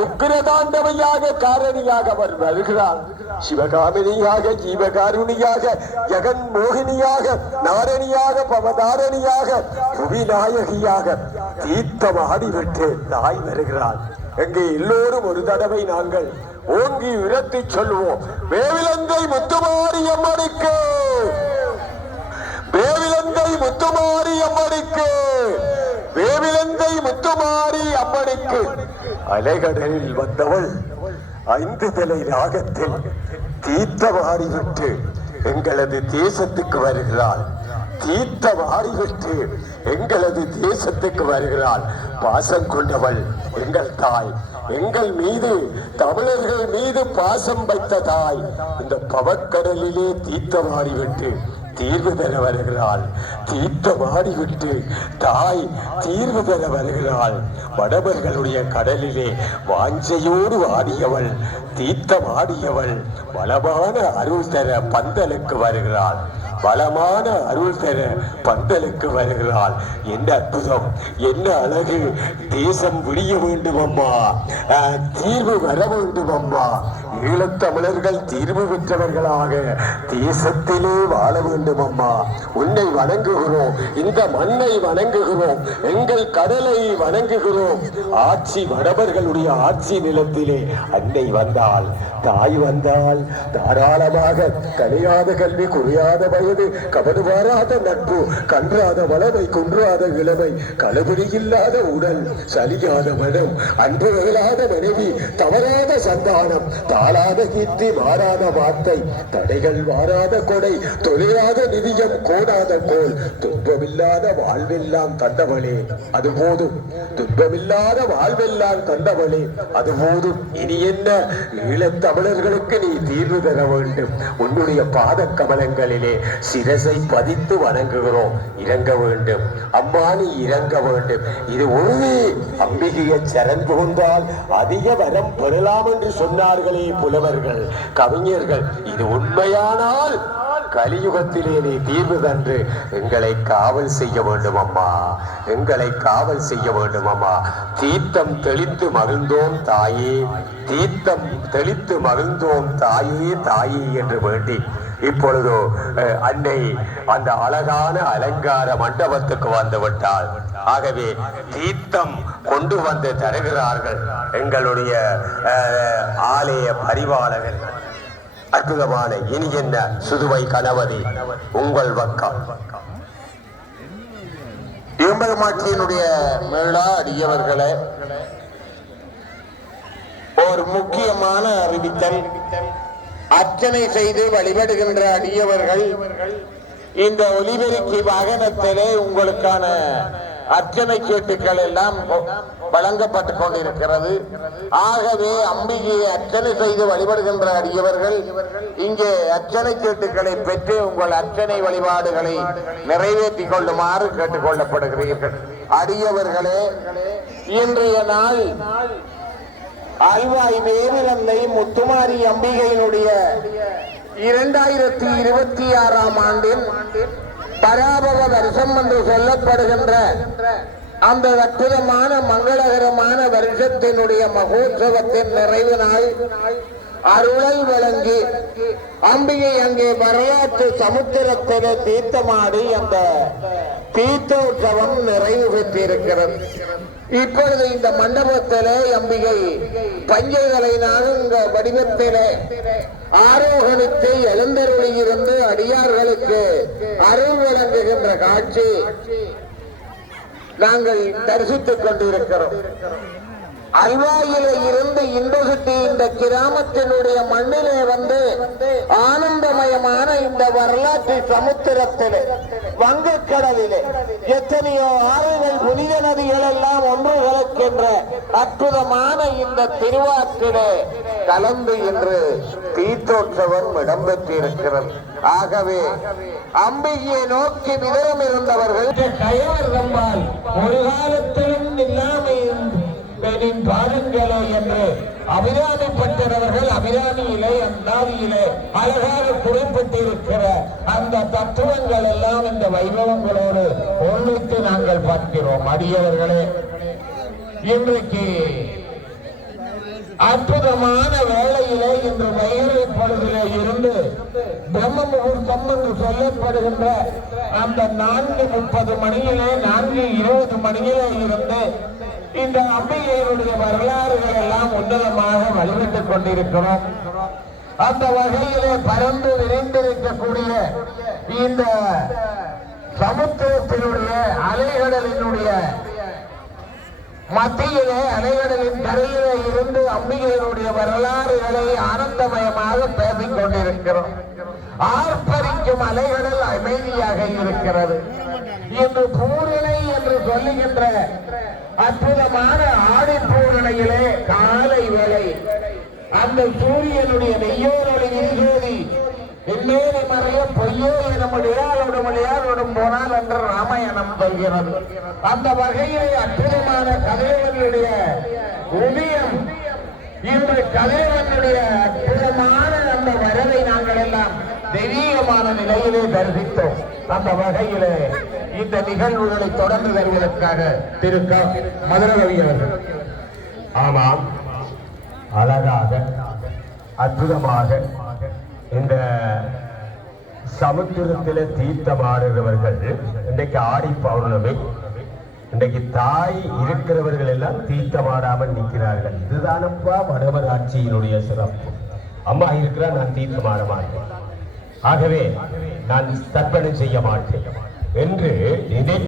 உக்கிரதாண்டவையாக காரணியாக அவர் வருகிறார். சிவகாமினியாக, ஜீவகாருணியாக, ஜெகன் மோகினியாக, நாரணியாக, பவதாரணியாக, புவிநாயகியாக தீர்த்தமாடிவிட்டு தாய் வருகிறாள். எங்கே எல்லோரும் ஒரு தடவை நாங்கள் ஓங்கி உரத்தி சொல்லுவோம், வேவிலங்கை முத்துமாரி அம்மனுக்கு, வேவிலங்கை முத்துமாரி அம்மனுக்கு, வேவிலங்கை முத்துமாரி அம்மனுக்கு. அலைகடலில் வந்தவள் 5 தலை ராகத்தில் தீர்த்தமாடிவிட்டு எங்களது தேசத்துக்கு வருகிறாள். தீர்த்தமாடிவிட்டு எங்களது தேசத்துக்கு வருகிறாள். பாசம் கொண்டவள் எங்கள் தாய், எங்கள் மீது, தமிழர்கள் மீது பாசம் வைத்த தாய். இந்த பவக்கடலிலே தீர்த்தமாடிவிட்டு தீர்வு பெற வருகிறாள். தீர்த்தமாடிவிட்டு தாய் தீர்வு பெற வருகிறாள். வடவர்களுடைய கடலிலே வாஞ்சையோடு ஆடியவள், தீர்த்தமாடியவள் வளமான அருள் தர பந்தலுக்கு வருகிறாள். வளமான அருள் தர பந்தலுக்கு வருகிறாள். என்ன அற்புதம், என்ன அழகு! தேசம் விடிய வேண்டும் அம்மா, தீர்வு வர வேண்டும் அம்மா. ஈழத்தமிழர்கள் தீர்வு பெற்றவர்களாக தேசத்திலே வாழ வேண்டும் அம்மா. உன்னை வணங்குகிறோம், இந்த மண்ணை வணங்குகிறோம், எங்கள் கடலை வணங்குகிறோம். ஆட்சி வடவர்களுடைய ஆட்சி நிலத்திலே அன்னை வந்தாள், தாய் வந்தாள். தாராளமாக கலையாத கல்வி, குறையாத வயது, கபடு வாராத நட்பு, கன்றாத வளமை, குன்றாத இளமை, களபடி இல்லாத உடல், சலியாத மனம், அன்பு இல்லாத மனைவி, தவறாத சந்தானம், தாளாத கீர்த்தி, மாறாத வார்த்தை, தடைகள் வாராத கொடை, தொலையாத நிதியம், கோடாத கோல், துன்பமில்லாத வாழ்வெல்லாம் தந்தவளே அது போதும், துன்பமில்லாத வாழ்வெல்லாம் தந்தவளே அது போதும். இனி என்ன, ஈழத்தமிழர்களுக்கு நீ தீர்வு தர வேண்டும். உன்னுடைய பாத கமலங்களிலே சிரசை பதித்து வணங்குகிறோம். இறங்க வேண்டும் அம்மா, நீ இறங்க வேண்டும். இது உறுதி. அம்பிகையை சரண் புகுந்தால் அதிக வரம் பெறலாம் என்று சொன்னார்களே புலவர்கள், கவிஞர்கள். இது உண்மையானால் கலியுகத்திலே நீ தீர்வு தன்று எங்களை காவல் செய்ய வேண்டும் அம்மா, எங்களை காவல் செய்ய வேண்டும் அம்மா. தீர்த்தம் தெளித்து மகிழ்ந்தோம் தாயே, தீர்த்தம் தெளித்து மகிழ்ந்தோம் தாயே, தாயே என்று வேண்டி இப்பொழுதோ அன்னை அந்த அழகான அலங்கார மண்டபத்துக்கு வந்து விட்டாள். ஆகவே தீர்த்தம் கொண்டு வந்து தருகிறார்கள் எங்களுடைய ஆலய பரிபாலகர். அற்புதமான இனி என்ன சுதுவை கணவதி உங்கள் வக்கம். எம்பெருமாட்டியினுடைய மேளா அடியவர்களே, ஒரு முக்கியமான அறிவித்தல். அர்ச்சனை செய்து வழிபடுகின்ற அடியவர்கள் இந்த ஒலிபெருக்கி வாகனத்திலே உங்களுக்கான அர்ச்சனை கேட்டுக்கள் எல்லாம் வழங்கப்பட்டுக் கொண்டிருக்கிறது. ஆகவே அம்பிகையை அர்ச்சனை செய்து வழிபடுகின்ற அடியவர்கள் இங்கே அர்ச்சனை கேட்டுக்களை பெற்று உங்கள் அர்ச்சனை வழிபாடுகளை நிறைவேற்றிக் கொள்ளுமாறு கேட்டுக் கொள்ளப்படுகிறீர்கள். அடியவர்களே, இன்றைய நாள் ஆழ்வாய் வேவிலங்கை முத்துமாரி அம்பிகையினுடைய 2026ஆம் ஆண்டின் பராபவ வருஷம் என்று சொல்லப்படுகின்ற அந்த அற்புதமான மங்களகரமான வருஷத்தினுடைய மகோத்சவத்தின் நிறைவு நாள். அருளல் வழங்கி அம்பிகை அங்கே வரலாற்று சமுத்திரத்திலே தீர்த்தமாடி அந்த தீர்த்தோற்சவம் நிறைவு பெற்றிருக்கிறது. இப்பொழுது இந்த மண்டபத்திலே அம்பிகை பஞ்சைகளை நான்க வடிவத்திலே ஆரோகணித்து எழுந்தருளி இருந்து அடியார்களுக்கு அருள் வழங்குகின்ற காட்சி நாங்கள் தரிசித்துக் கொண்டிருக்கிறோம். அல்வாயிலே இருந்து இன்பசுத்தி இந்த கிராமத்தினுடைய மண்ணிலே வந்து ஆனந்தமயமான இந்த வரலாற்று சமுத்திரத்திலே, வங்கக்கடலிலே எத்தனையோ ஆறுகள், புனித நதிகள் எல்லாம் ஒன்று கலக்கின்ற அற்புதமான இந்த திருவாற்றிலே கலந்து இன்று தீர்த்தோற்சவம் இடம்பெற்றிருக்கிறது. ஆகவே அம்பிகையை நோக்கி விதரம் இருந்தவர்கள் ஒரு காலத்திலும் இல்லாமல் பாருங்களே என்று அபிராமிப்பட்டவர்கள் அபிராமியிலே அந்தாதியிலே அழகாக குறிப்பிட்டிருக்கிற அந்த தத்துவங்கள் எல்லாம் இந்த வைபவங்களோடு ஒன்றித்து நாங்கள் பார்க்கிறோம். அடியவர்களே, இன்றைக்கு அற்புதமான வேளையிலே இன்று வைகரை பொழுதிலே இருந்து பிரம்ம முகூர்த்தம் என்று சொல்லப்படுகின்ற அந்த 4:30 மணியிலே 4:20 மணியிலே இருந்து இந்த அம்பிகையினுடைய வரலாறுகள் எல்லாம் உன்னதமாக வழிபட்டுக் கொண்டிருக்கிறோம். அந்த வகையிலே பறந்து விரைந்திருக்கக்கூடிய இந்த சமுத்திரத்தினுடைய அலைகடலினுடைய மத்தியிலே அலைகடலின் கரையிலே இருந்து அம்பிகையினுடைய வரலாறுகளை ஆனந்தமயமாக பேசிக் கொண்டிருக்கிறோம். ஆர்ப்பரிக்கும் அலைகடல் அமைதியாக இருக்கிறது. இன்று பூரணை என்று சொல்லுகின்ற அற்புதமான ஆடி பூரணையிலே காலை வேளை அந்த சூரியனுடைய நெய்யோரொளி விரிசோதி எல்லோரி மறைய பொய்யோ எனும் போனால் என்று ராமாயணம் சொல்கிறது. அந்த வகையிலே அற்புதமான கதைவனுடைய உதயம் இன்று கதைவனுடைய அற்புதமான அந்த வரவை நாங்கள் எல்லாம் தெய்வீகமான நிலையிலே தரிசித்தோம். அந்த வகையிலே இந்த நிகழ்வுகளை தொடர்ந்து வருவதற்காக திரு மதுரகவி அவர்கள். ஆமாம், அழகாக அற்புதமாக இந்த சமுத்திரத்தில தீர்த்தமாடுகிறவர்கள் இன்றைக்கு ஆடி பௌர்ணமி. இன்றைக்கு தாய் இருக்கிறவர்கள் எல்லாம் தீர்த்தமாடாமல் நிற்கிறார்கள். இதுதானப்பா வடவர் ஆட்சியினுடைய சிறப்பு. அம்மா இருக்கிறா, நான் தீர்த்தமாட மாட்டேன், ஆகவே நான் தர்ப்பணம் செய்ய மாட்டேன் என்று